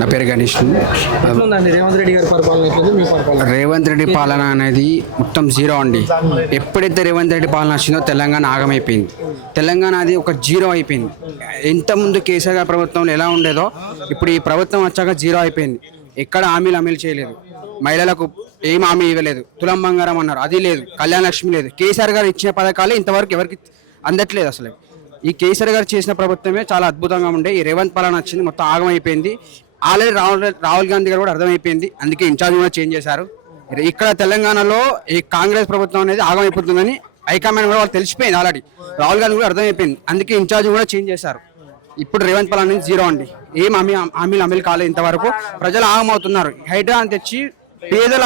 నా పేరు గణేష్. రేవంత్ రెడ్డి పాలన అనేది మొత్తం జీరో అండి. ఎప్పుడైతే రేవంత్ రెడ్డి పాలన వచ్చిందో తెలంగాణ ఆగమైపోయింది. తెలంగాణ అది ఒక జీరో అయిపోయింది. ఇంతకుముందు కేసీఆర్ గారి ప్రభుత్వంలో ఎలా ఉండేదో ఇప్పుడు ఈ ప్రభుత్వం వచ్చాక జీరో అయిపోయింది. ఎక్కడ హామీలు అమలు చేయలేదు. మహిళలకు ఏం హామీ ఇవ్వలేదు. తులం బంగారం అన్నారు, అది లేదు. కళ్యాణ లక్ష్మి లేదు. కేసీఆర్ గారు ఇచ్చిన పథకాలు ఇంతవరకు ఎవరికి అందట్లేదు. అసలు ఈ కేసీఆర్ గారు చేసిన ప్రభుత్వమే చాలా అద్భుతంగా ఉండే. ఈ రేవంత్ పాలన వచ్చింది, మొత్తం ఆగమైపోయింది. ఆల్రెడీ రాహుల్ గాంధీ గారు కూడా అర్థమైపోయింది, అందుకే ఇన్ఛార్జ్ కూడా చేంజ్ చేశారు. ఇక్కడ తెలంగాణలో ఈ కాంగ్రెస్ ప్రభుత్వం అనేది ఆగమైపోతుందని హైకమాండ్ కూడా వాళ్ళు తెలిసిపోయింది. ఆల్రెడీ రాహుల్ గాంధీ కూడా అర్థమైపోయింది, అందుకే ఇన్ఛార్జ్ కూడా చేంజ్ చేశారు. ఇప్పుడు రేవంత్ పాలన అనేది జీరో అండి. ఏం హామీలు అమలు కాలేదు ఇంతవరకు. ప్రజలు ఆగమవుతున్నారు. హైడ్రా అని తెచ్చి పేదల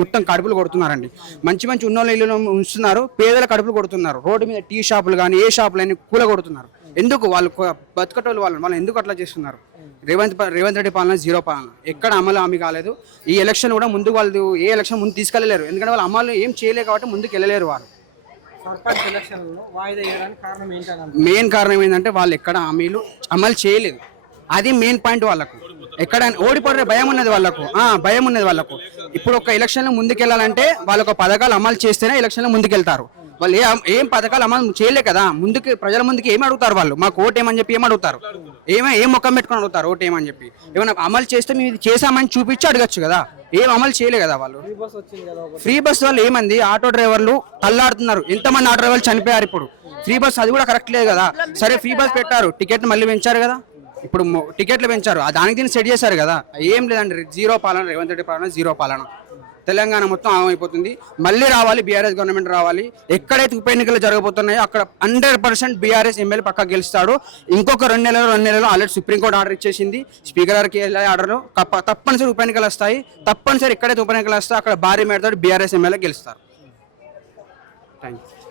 మొత్తం కడుపులు కొడుతున్నారండి. మంచి మంచి ఉన్నోళ్ళ ఇల్లు ఉంచుతున్నారు, పేదల కడుపులు కొడుతున్నారు. రోడ్డు మీద టీ షాపులు కానీ ఏ షాపులు అని కూల కొడుతున్నారు. ఎందుకు వాళ్ళు బతుకటోళ్ళు వాళ్ళు ఎందుకు అట్లా చేస్తున్నారు? రేవంత్ రెడ్డి పాలన జీరో పాలన, ఎక్కడ అమలు హామీ కాలేదు. ఈ ఎలక్షన్ కూడా ముందు వాళ్ళు ఏ ఎలక్షన్ ముందు తీసుకెళ్లలేరు, ఎందుకంటే వాళ్ళు అమలు ఏం చేయలేదు కాబట్టి ముందుకు వెళ్ళలేరు. వాళ్ళు మెయిన్ కారణం ఏంటంటే వాళ్ళు ఎక్కడ హామీలు అమలు చేయలేదు. అది మెయిన్ పాయింట్. వాళ్ళకు ఎక్కడ ఓడిపోయే భయం ఉన్నది, భయం ఉన్నది వాళ్ళకు. ఇప్పుడు ఒక ఎలక్షన్లో ముందుకెళ్ళాలంటే వాళ్ళకు పథకాలు అమలు చేస్తేనే ఎలక్షన్లో ముందుకెళ్తారు. వాళ్ళు ఏం పథకాలు అమలు చేయలే కదా. ముందుకి ప్రజల ముందుకి ఏమి అడుగుతారు వాళ్ళు? మాకు ఓటు ఏమని చెప్పి ఏమి అడుగుతారు? ఏం ముఖం పెట్టుకుని అడుగుతారు ఓటు ఏమని చెప్పి? ఏమైనా అమలు చేస్తే మేము చేసామని చూపించి అడగచ్చు కదా. ఏం అమలు చేయలే కదా వాళ్ళు. ఫ్రీ బస్ వాళ్ళు ఏమంది ఆటో డ్రైవర్లు అల్లాడుతున్నారు. ఎంతమంది ఆటో డ్రైవర్లు చనిపోయారు. ఇప్పుడు ఫ్రీ బస్ అది కూడా కరెక్ట్ లేదు కదా. సరే ఫ్రీ బస్ పెట్టారు, టికెట్ మళ్ళీ పెంచారు కదా. ఇప్పుడు టికెట్లు పెంచారు, దానికి దీన్ని సెట్ చేశారు కదా. ఏం లేదండి, జీరో పాలన. రేవంత్ రెడ్డి పాలన జీరో పాలన. తెలంగాణ మొత్తం ఆగమైపోతుంది. మళ్ళీ రావాలి, బీఆర్ఎస్ గవర్నమెంట్ రావాలి. ఎక్కడైతే ఉప ఎన్నికలు జరగబోతున్నాయో అక్కడ 100% బీఆర్ఎస్ ఎమ్మెల్యే పక్కా గెలుస్తాడు. ఇంకొక 2 నెలలు ఆల్రెడీ సుప్రీంకోర్టు ఆర్డర్ ఇచ్చేసింది. స్పీకర్ గారికి ఆర్డర్లో తప్పనిసరి ఉప ఎన్నికలు వస్తాయి. తప్పనిసరి ఎక్కడైతే ఉప ఎన్నికలు వస్తాయో అక్కడ భారీ మేరతో బీఆర్ఎస్ ఎమ్మెల్యే గెలుస్తారు. Thank you.